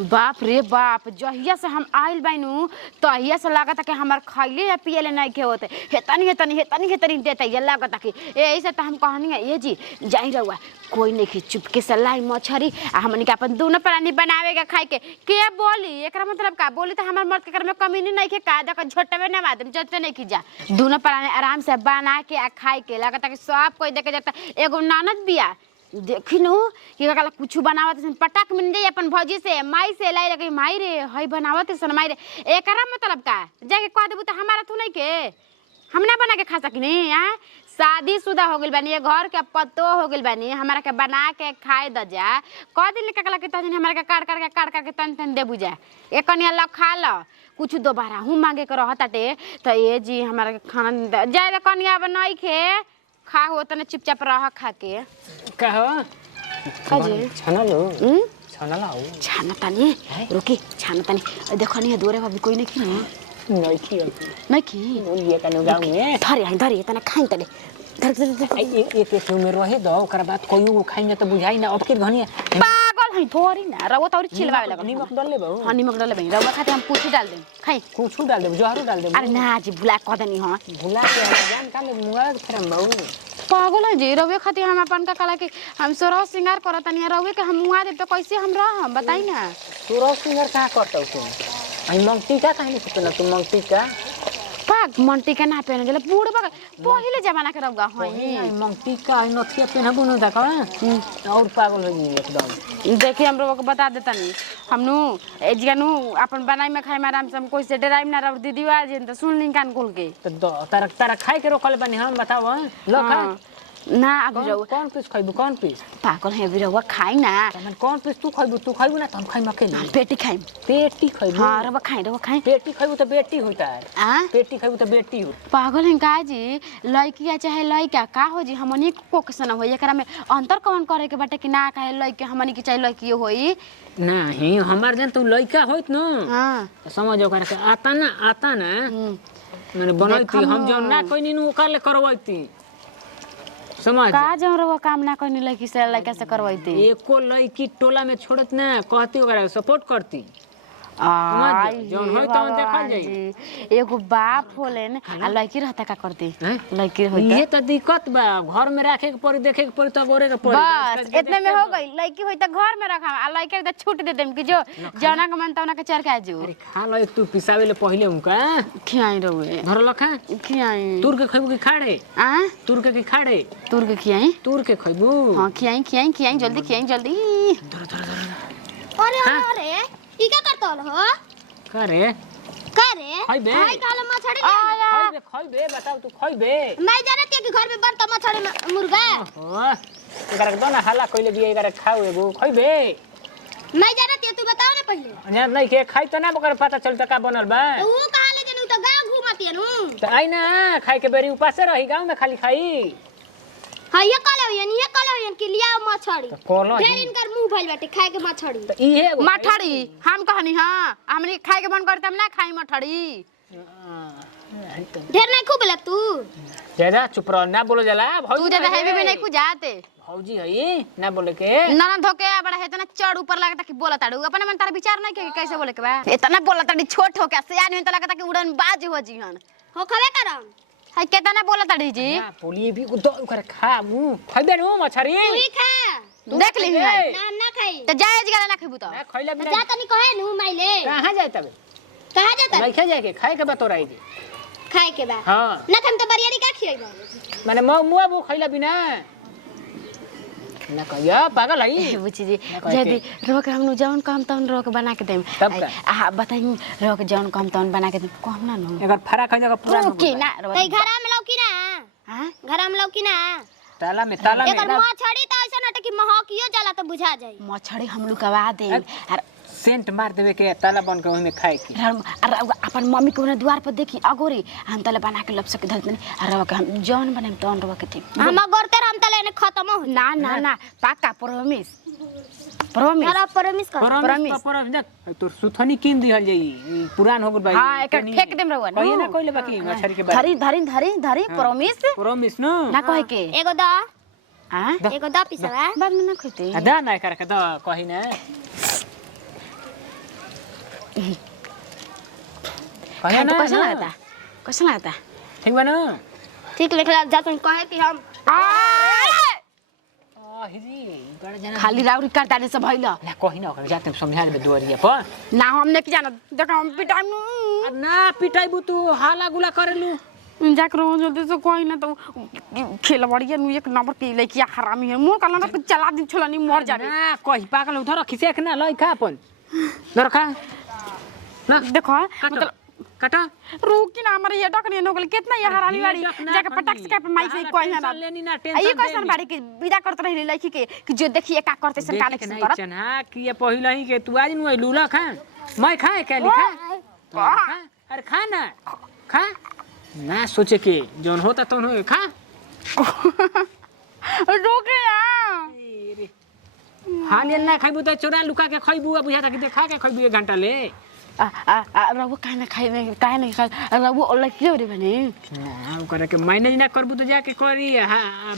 बाप रे बाप, जहिया से हम आइल बानू तहिया से लागता कि हमार खैले या पियले नहीं के होते हेतनी देते ये लागता कि यही से तो हम कहनी है ये जी जाई रहुआ कोई नहीं खी चुपके से लाई मछरी आ हमनी के अपन दोनों प्राणी बनावे के खाए के बोली एकरा मतलब का बोली तो हमार मर्द के घर में कमी नहीं के का जक झोटवे ना मादम जते नहीं की जा दोनों प्राणी आराम से बना के आ खाए के लागता कि सब कोई देखे जाता एगो ननद बिया देखिनु कि काला कुछ बनावत सन पटाक मिल जाई अपन भौजी से माई से लाई लगे माई रे हई बनावत सन माई रे एकरा मतलब का जाके कह देबू त हमारा तू नहीं के हम ना बना के खा सकिनी आ शादीशुदा हो गइल बानी घर के पत्तो हो गइल बानी हमरा के बना के खाए द जा कह दिन काला के तनी हमरा के काट के तन दे बुझा एक कनिया ल खा ल कुछ दोबारा हूं मांगे के रहताटे त ये जी हमरा के खाना जाए कनिया अब नहीं खे खा हो तने चुपचाप रह खा के कहो काजी छाना लो छाना लाओ छाना तानी रुकी छाना तानी देखो नहीं दूरे भाभी कोई नहीं की नहीं की ये तने गांव में धरे तने खाई तले धर एक में रहे दो ओकर बाद कोई खाई त बुझाई ना अब के घनी पागल है थोड़ी ना रवा तौरी छिलवावे लगा नमक डाल ले बहु हां नमक डाल ले रवा खाते हम कुछ डाल दे खाई कुछ डाल दे जहरो डाल दे अरे ना जी भुला क देनी हां भुला के जान का ले मुंगा थरम बहु पागल है जी रवे खाते हम अपन का कला के हम सोरो सिंगार करतनी रवे के हम मुआ दे तो कैसे हम रह बताई ना सोरो सिंगार का करतौ तू आई मंगती का काहे नहीं सुतना तू मंगती का पाग मंटी का ना पहन गेले बूढ़ बग पहिले जमाना के रवगा होई मंगती का नथिया पहनबो न दा का और पागल हो गई एकदम देखिए हम लोग को बता देता नहीं हमनु एजगानु अपन बनाई में खाए में आराम से हम कोई से डराइम ना रह दीदी आ जे त सुन लिन कान खोल के तो तारा खाए के रोकल बनी हम बताओ लो खा ना अभी रहो कौन पीस खाइबू कौन पीस पागल है अभी रहो खाई ना कौन पीस तू खाइबू ना हम खाई अकेले पेटी खाई पेटी खाइबू हां रहो खाई पेटी खाइबू तो बेटी होता है हां पेटी खाइबू तो बेटी हो पागल है का जी लड़किया चाहे लड़का का हो जी हमनी को क्वेश्चन होई एकरा में अंतर कौन करे के बाटे कि ना काहे लड़के हमनी के चाहे लड़की होई नहीं हमार जन तू लड़का होइत न हां समझ ओकरा के आता ना मैंने बनैती हम जो ना कोई नीनु ओकर ले करवैती समझ का जो रवा काम ना करनी लड़की से लड़का से करवाईती एको लड़की टोला में छोड़त ना कहती ओकरा सपोर्ट करती जौन होय तौन देखल जाई एगो बाप होलेन आ लड़की रहता का करती लड़की होई ये त दिक्कत बा घर में रखे के पड़ी देखे के पड़ी त गोरे के पड़ी बस इतने में हो गई लड़की होई त घर में रखा आ लड़के त छूट दे देम कि जो जौना के मन तौना के चर के आजू अरे खा ल तू पिसावे ले पहिले उनका खियाई रहुए धर लखा खियाई तुर के खइबू कि खाड़े तुर के कि खाड़े तुर के खियाई तुर के खइबू हां खियाई जल्दी धर अरे ई का करतल हो करे खइबे खाई काला मछड़ी खइबे बताओ तू खइबे नहीं जानत कि घर में बनता मछड़ी मुर्गा हां एकरा के ना हल्ला कइले बिया एकरा खाओ एगो खइबे नहीं जानत तू बताओ ना पहले जान नहीं के खाई त ना बकर पता चलता का बनल बा तू कहां ले जनु त गांव घूमती नु त आई ना खाई के बेरी उपासे रही गांव में खाली खाई हां ये कले हो कि लिया मछड़ी कोलो फिर इनकर मुंह भइल बाटे खाए के मछड़ी त इहे मठड़ी हम कहनी हां हमनी खाए के मन करत हम ना खाई मठड़ी ढेर नहीं खूब लग तू ज्यादा चुप रह ना बोलो जला तू ज्यादा हेवी भी नहीं कुछ जाते भौजी हई ना बोले के ना धोके बड़ा है इतना चढ़ ऊपर लगता कि बोला ताड़ू अपने मन तारा विचार नहीं के कैसे बोले के बा इतना बोला ताड़ी छोट हो के सियान में तो लगता कि उड़न बाज हो जीहन हो खबे करम हाय केतना बोला ताड़ी जी ना पोलिए भी उद ओकर खाबू खइबे नु मछरी तू ही खा देख ली ना खाई त जायज गला ना खइबू त ना खइले बिना जा तनी कहे नु माइले कहां जाय तबे कहां जाता नहीं खा जाए के खाए के बतोराई दे खाए के बा हां ना हम तो बरियारी का खियबा माने मुआ बु खइला बिना ना कहिया पागल हई बुची जी जदी रोक हमनु जौन काम तौन रोक बना के देम आ बताई रोक जौन काम तौन बना के देम कहम ना नु एकर फरा खइला का पूरा की ना तई घर में लौकी ना हां घर में लौकी ना ताला में एकर मछड़ी त ऐसा नट कि महकियो जाला त बुझा जाई मछड़ी हम लुकवा देम और सेंट मार देवे के ताला बन के ओहि में खाए की अपन मम्मी को द्वार पर देखी अगोरी हम तले बना के लपस के धरतनी अरवा के हम जौन बने तौन रवा के ठीक हम गोरते हम तले ने खत्म हो ना पाका प्रॉमिस प्रॉमिस यार प्रॉमिस कर प्रॉमिस देख तो सुथनी किन दिहल जाई पुरान हो गल भाई हां एक फेंक देम रवा कहिए ना कोइले बाकी मछरी के बारे धरी प्रॉमिस नो ना कहे के एगो दा हां एगो दा पिसवा बाद में ना खइते दा ना कर के दा कहि ना खाए तो कैसा लगता? कैसा लगता? ठीक बा ना? ठीक लिखला जा तुम कहे कि हम हिजी बड़ा जना खाली राउरी करताने से भइला ना कहि ना ओकरा जाते समझा देबे दुआरिया पर ना हमने की जाना देख हम पिटाई ना पिटाइबू तू हाला गुला करेलू जाकर जल्दी से कोई ना तो खेल बढ़िया नु एक नंबर के लइकिया हरामी है मोर कलना के चला दिन छोला नी मर जाबे ना कहि पागल उधर खिसे के ना लई खा अपन नरखा ना देखो मतलब काटा रुकी ना हमारे ये डकने न गल कितना ये हरामी बाड़ी जाके पटक से पे माई से कोई ना लेनी ना ये कैसन बाड़ी के विदा करत रही लइकी के कि जो देखिए का करते सन काले से करत चना कि ये पहिला ही के तू आज नु लूला खा मैं खाए के लिखा अरे खा ना खा ना सोचे के जोन होता तो हो खा रोके हाल ना खाइबू त चोरा लुका के खइबू अब बुझा के खा के खइबू 1 घंटा ले रबो काहे नहीं खा रबो ओला क्यों रे बने ना करे के मैनेज ना करबू तो जाके करी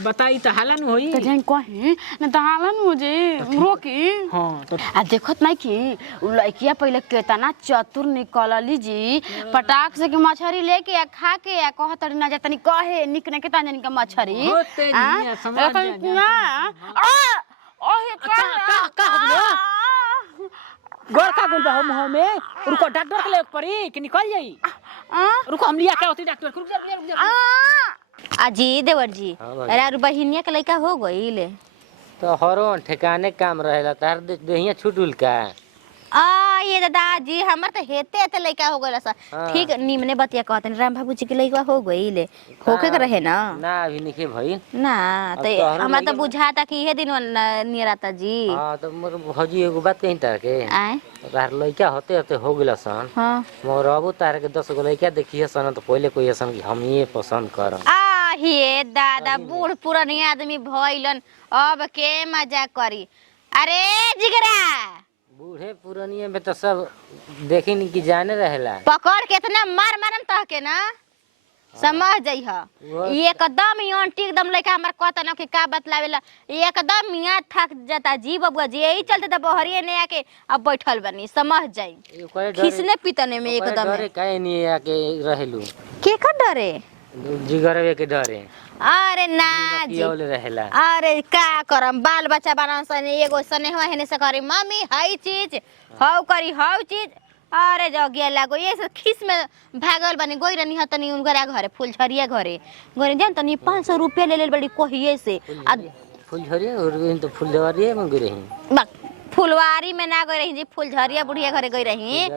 बताई त हाला न होई तो जान कहे न त हाला न हो जे रोके हां तो देखत नहीं कि लइकिया पहले केतना चतुर निकलली जी पटाक से के मछरी लेके आ खा के आ कहत ना जतनी कहे निक ने केता जन के मछरी होते नहीं समझ ना ओहे का गोर का बोल बा हम में रुको डॉक्टर के ले पड़ी कि निकल जाई रुको हम लिया क्या होती डॉक्टर रुक जा अजी देवर जी अरे बहिनिया के लइका हो गइले तो हरो ठिकाने काम रहेला तार देहिया छुटुल का ये दादाजी हमर त हेते लइका हो गइला सा ठीक निमने बतिया कहतन राम बाबूजी के लइका हो गइले होके के रहे ना ना अभी निके भई ना तो हमरा त बुझाता कि इहे दिन निराता जी हां तो मोर भौजी एगो बात कहि तार के आए तार लइका होते होते हो गेला सन हां मोर अब तार के 10 गो लइका देखिए सन तो पहले कोई असन कि हम ये पसंद करम हे दादा बूढ़ पुरानी आदमी भइलन अब के मजाक करी अरे जिगरा बूढ़े पुरानिया में तो सब देखी नहीं कि जाने रहेला पकड़ के इतना मार मारम तह के ना समझ जइह एकदम आंटी एकदम लइका हमर कहता न कि का बतलावेला एकदम मियां थक जाता जी बबुआ जी यही चलते त बहरिए ने आके अब बैठल बनी समझ जाई खिसने पितने में एकदम डरे काहे नहीं आके रहेलू के का डरे जिगरवे के डरे अरे ना जी रहेला अरे का करम बाल बच्चा बनान सन एगो स्नेहवा हेने से करी मम्मी हई चीज हौ करी हौ चीज अरे जगिया लागो ये सब खिस में भागल बनी गोई रनी हतनी उनकरा घरे फुलझरिया घरे गोरी जान तनी 500 रुपया ले ले बड़ी कोहिए से फुलझरिया और तो फुलझरिया में गई रही फुलवारी में ना गई रही जी फुलझरिया बुढ़िया घरे गई रही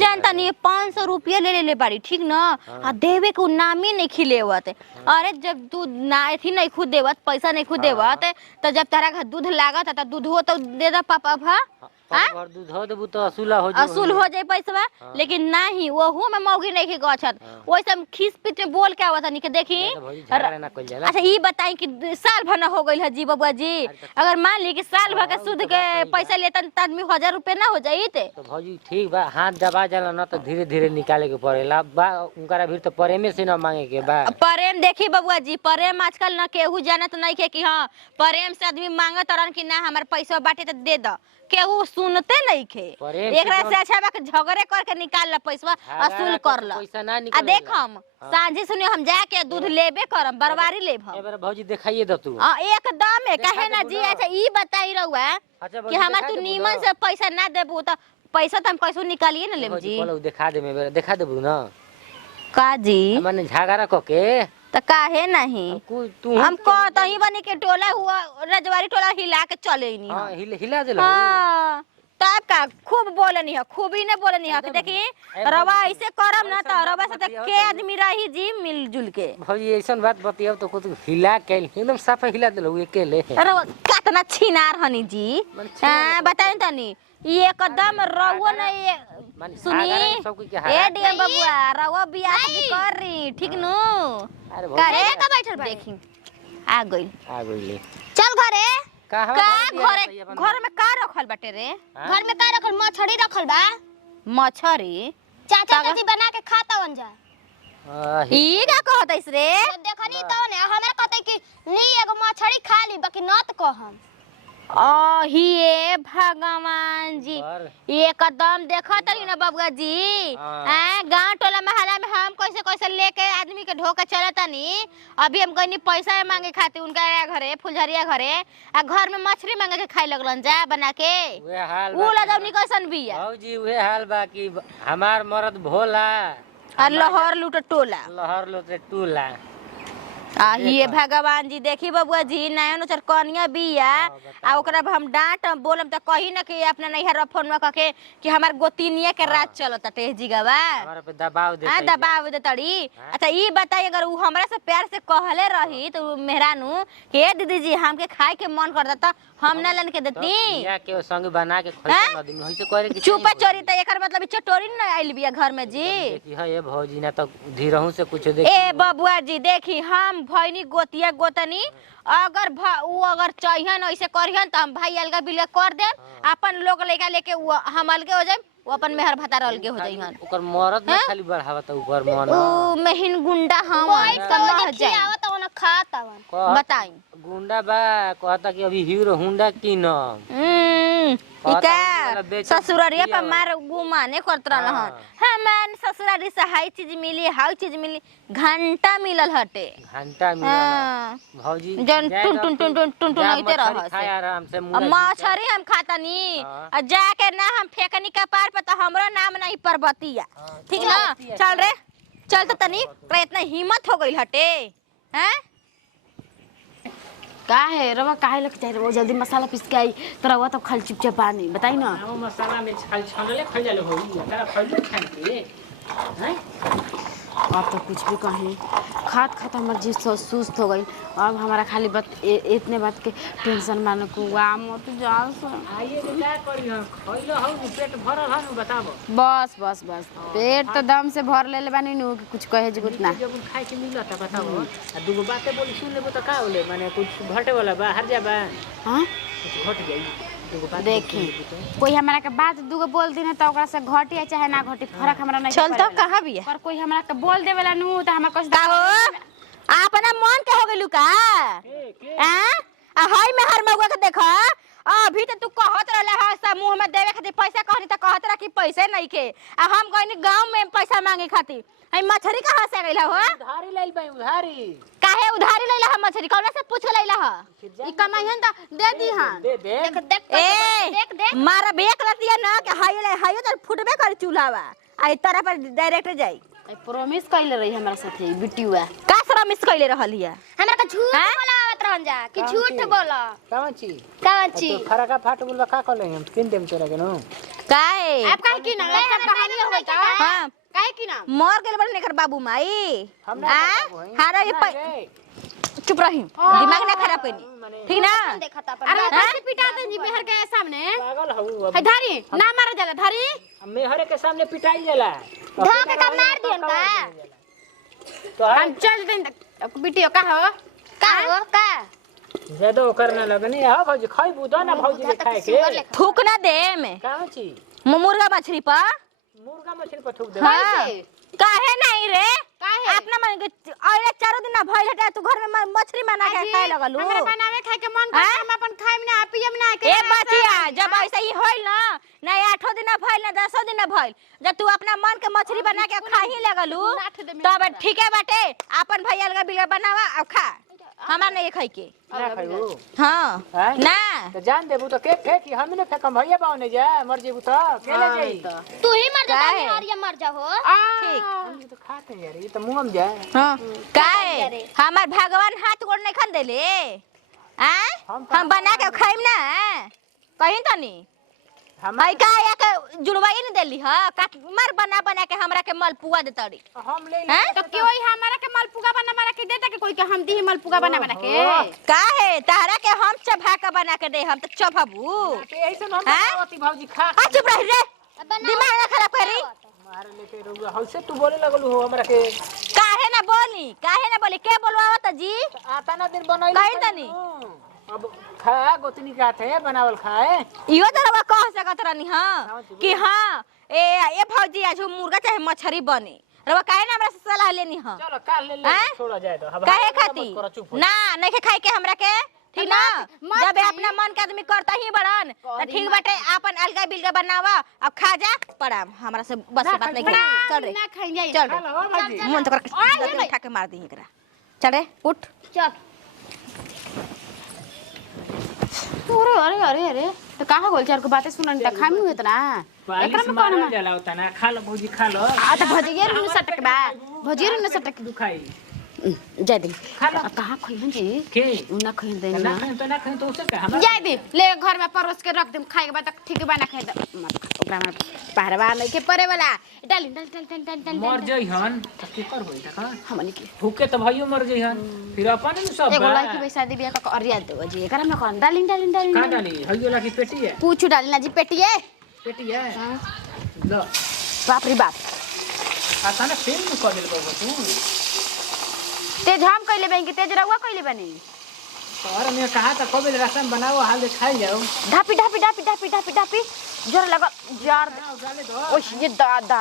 जान तनी 500 रुपया ले ले बड़ी ठीक ना आ देवे को नामी नहीं खिलेवत अरे जब तू ना थी नहीं खुद देवत पैसा नहीं खुद देवत तो जब तारा घर दूध लागत त दूध हो तो दे द पापा भा दूध हो देबू तो असूल हो जाए पैसा लेकिन नहीं वहू में मौगी नहीं के गछत ओइसे हम खीस पीट में बोल के आवत नहीं के देखी अच्छा ई बताई कि साल भर न हो गइल है जी बबुआ जी अगर मान ली कि साल भर के सूद के पैसा लेतन त आदमी 1000 रुपया ना हो जाई तो भौजी ठीक बा हाथ दबा जाला न तो धीरे धीरे निकाले के पड़ेला बा उनकरा भी तो प्रेम से न मांगे के बा प्रेम देखी बबुआ जी प्रेम आजकल न केहू जानत नहीं के कि हां प्रेम से आदमी मांगत रन कि ना हमर पैसा बाटे त दे द केहू सुनते नहीं खे एकरा से अच्छा बा झगड़े करके निकाल ल पैसा असूल कर ल आ देख हम सांझे सुने हम जाके दूध लेबे करम बरवारी लेब ए बार भौजी दिखाइए द तू एकदम कहे ना जी अच्छा ई बताई रहुआ कि हमरा तू नीमन से पैसा ना देबू त पैसा त हम कैसो निकालिए ना लेब जी बोलो दिखा दे मैं दिखा देबू ना का जी माने झगड़ा क के त काहे नहीं हम कहत ही बनी के टोला हुआ रजवारी टोला हिला के चले नहीं हां हिला देला हां तब का खूब बोलनी है खूब ही ने बोलनी है कि देखी रवा ऐसे करम ना त रवा से के आदमी रही जी मिलजुल के भौजी ऐसन बात बतियाव तो कुछ हिला के एकदम साफ हिला देलो अकेले अरे कितना छिनार हनी जी हां बताई तनी ये एकदम रवो नहीं सुनी ए डीएम बबुआ रवो बियाह की कर रही ठीक नु करे का बैठल भाई देखी आ गई चल घरे का घर में का रखल बाटे रे घर में का रखल मछली रखल बा मछली चाचा चाची बना के खाता वन जा ई का कहतइस रे देखनी त ने हमरा कहतै कि नी एगो मछली खा ली बाकी नत कहम हे भगवान जी एकदम देखा तरी ना बबुआ जी गांव टोला मोहल्ला में हम कैसे कैसे लेके आदमी के ढोके चले तनी। अभी हम गनी पैसा मांगे खातिर उनका घरे फुलझरिया घरे आ घर में मछली मांगे के खाए लगलन जा बना के उ लदवनी कैसन बिया भौजी उहे हाल बा कि हमार मरद भोला और लहर लूट टोला लहर लूटे टोला। ये भगवान जी देखी बबुआ जी नया नचर कनिया बिया आ ओकरा हम डांट बोलम त कही ना कि अपना नैहर फोन में कके कि हमार गोतिनिया के रात चलता तेजी गवा हमारा पे दबाव दे हां दबाव दे तड़ी। अच्छा ई बताई अगर उ हमरा से प्यार से कहले रही तो मेहरानू के दीदी जी हमके खाए के मन करता त हम ना लन के देती या के संग बना के खइते आदमी होइसे करे कि चुपा चोरी त एकर मतलब चटोरी न आइल बिया घर में जी। देखी है ये भौजी ना तो धीरहू से कुछ देख ए बबुआ जी देखी हम भइनी गोतिया गोतनी अगर उ अगर चाहिए ऐसे करिहन त हम भाई अलगा बिलगा कर दे अपन लोग लेके लेके हम अलगे हो जाए वो अपन मेहर भतार अलगे हो जाइहन ओकर मरद ना खाली बढ़ावा त ऊपर मन उ मेहिन गुंडा हम समझ जाए आवत ओना खात आवन बताई गुंडा बा कहता कि अभी हीरो हुंडा किन इका ससुरारिया पर मार गुमाने करत रहन हमान ससुरारी से हाई चीज मिली हाउ चीज मिली घंटा मिलल हटे घंटा मिलल भौजी जन टुन टुन टुन टुन टुन टुन होते रह खाए आराम से मछरी हम खातनी और जाके ना हम फेकनी का पार पे तो हमरो नाम नहीं परबतिया ठीक ना चल रे चल तो तनी इतना हिम्मत हो गइल हटे हैं का है रवा काहे लग जाए वो जल्दी मसाला पीस के आई तो रवा तो खाली चुपचाप पानी बताई ना वो मसाला में खाली छानले खा जाले हो तेरा खइले खान के हैं अब तो कुछ भी कहें खात खात हमार जी सुस्त हो गई। अब हमारा खाली इतने बात के टेंशन मानो को मत जाओ आइए तो क्या करी हम खइले हो पेट भरल है बताबो बस बस बस पेट तो दम से भर ले बानी नु कुछ कहे जगत ना जब खाए के मिलता बताबो आ दुगो बातें बोली सुन लेबो तो का होले माने कुछ घटे वाला बा हर जाबा हां कुछ घट जाई देखी कोई हमारा के बात दुगो बोल दी ना तो ओकरा से घटी चाहे ना घटी फर्क हमरा नहीं चल तो कहां बिया पर कोई हमरा के बोल देवेला नु त हमरा कुछ का हो अपना मन के हो गेलु का हां आ हाय में हर मगवा के देखा अभी तो तू कहत रहले ह समूह में देवे खातिर पैसा कहनी त कहत रह कि पैसे नहीं के आ हम गइनी गांव में पैसा मांगे खातिर हई मछरी कहां से गइला हो उधारी लइल बई उधारी काहे उधारी लइला हम मछरी कौन से पूछ लइला ह ई कमाइहन त दे दी हां दे दे ए देख मारा बेक रतिया ना कि हाय ले हाय तो फुटबे कर चूल्हावा आई तरह पर डायरेक्ट जाई प्रॉमिस कइले रही हमरा साथे बिटिया का प्रॉमिस कइले रहलिया हमरा का झूठ बोलावत रहन जा कि झूठ बोला काची काची तो फरका फाट बोल का कले हम किन देम तोरा के नो काहे आप काहे की ना सब कहानी हो का हां काहे की ना मर गेल बड़ नेकर बाबू माई हारा ये चुप रही दिमाग ना खराब करी ठीक ना देखता अरे कैसे पिटा दे जी मेहर के सामने पागल हऊ है धारी ना मारा जाला धारी मेहरे के सामने पिटाई जाला धोके का मार दियन का तो हम चल दें बिटिया का हो का ज्यादा करना लगनी हां भौजी खाइबू दो ना भौजी के खाए के थूक ना दे में काची मुर्गा मछली पर मुर्गा मछली पर थूक दे हां काहे नहीं रे काहे अपना मन अरे चारों दिन ना भइल हटा तू घर में मछली बना के खाए लगलू हमरा बनावे खाए के मन कर हम अपन खाइम ना पियम ना के ए बचिया जब ऐसा ही होइल ना 8 दिन भइल ना 10 दिन भइल जब तू अपना मन के मछली बना के खाही लगलू तब ठीक है बाटे अपन भाई अलगा बिलगा बनावा और खा हमरा नहीं खाई के ना खाइबू हां ना तो जान देबू तो के फेंकी हम ने फेंकम भैया बाव ने जा मर जेबू तो के ले जाई तू ही मर जा हरिया मर जा हो ठीक हम तो खाते हैं यार ये तो मुंह में जा हां काहे हमार भगवान हाथ गोड़ नहीं खन देले आ हम बना के खाइम ना कहीं तनी हम आई का या के जुड़वाई नहीं देली ह मार बना बना के हमरा के मलपुआ दे तड़ी हम ले हैं तो कोई हमारा के मलपुगा बना के देता के कोई के हम दी मलपुगा बना के काहे तारा के हम चबा के बना के दे हम तो चबबू यही से हम बतावती भौजी खा आ चुप रह रे दिमाग ना खराब करी मारे लेके रहुआ हौसे तू बोले लगलू हो हमरा के काहे ना बोली के बोलवावत जी आता ना दिन बनैल कहीं तनी अब खा गोतनी का थे बनावल खाए इहो तो रवा कह सकत रहनी हां कि हां ए भौजी आज मुर्गा चाहे मछली बनी रवा काहे ना हमरा से सलाह लेनी हां चलो काल ले ले छोड़ा जाए तो काहे खाती ना नहीं के खाए के हमरा के ठीक ना जब अपना मन के आदमी करता ही बड़न तो ठीक बाटे अपन अलगा बिलगा बनावा अब खा जा प्रणाम हमरा से बस बात नहीं कर चल रे ना खाइए चल रे मन तो करके उठा के मार दी एकरा चल रे उठ चल अरे अरे अरे अरे तो कहाँ गोल चार को बातें सुनन त खामी हुए तना एकरा में कौन मारल जाला होता ना खा लो भौजी खा लो आ त भजिए रुन सटक बा भजिए रुन सटक दुखाई जय दिन खा लो। कहाँ खइहन जी के उना खइहन दे ना ना खाए तो उसे का हमरा जय दिन ले घर में परोस के रख देम खाए के बाद ठीक बा ना खाए द मत ओकरा में पहरवा नहीं के परे वाला डाल डाल डाल डाल डाल मर जइहन त के कर होई त हमनी के भूखे त भइयो मर जइहन फिर अपन न सब एगो लड़की वैसा दी बिया का अरिया दो जी एकरा में कौन डालिन डालिन डालिन का डाली हइयो ला की पेटी है पूछ डालिन ना जी पेटिए पेटी है लो बाप रे बाप आता ना फेल में कर देल बाबू तू तेज हम कइले बनी कि तेज रहुआ कइले बनी और मैं कहा था कबे रसम बनाओ हाल दे खाई जाओ ढापी ढापी ढापी ढापी ढापी ढापी जोर लगा जार डाले दो ओह ये दादा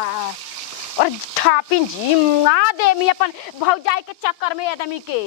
और ढापी जी मुआ दे मी अपन भौजाई के चक्कर में आदमी के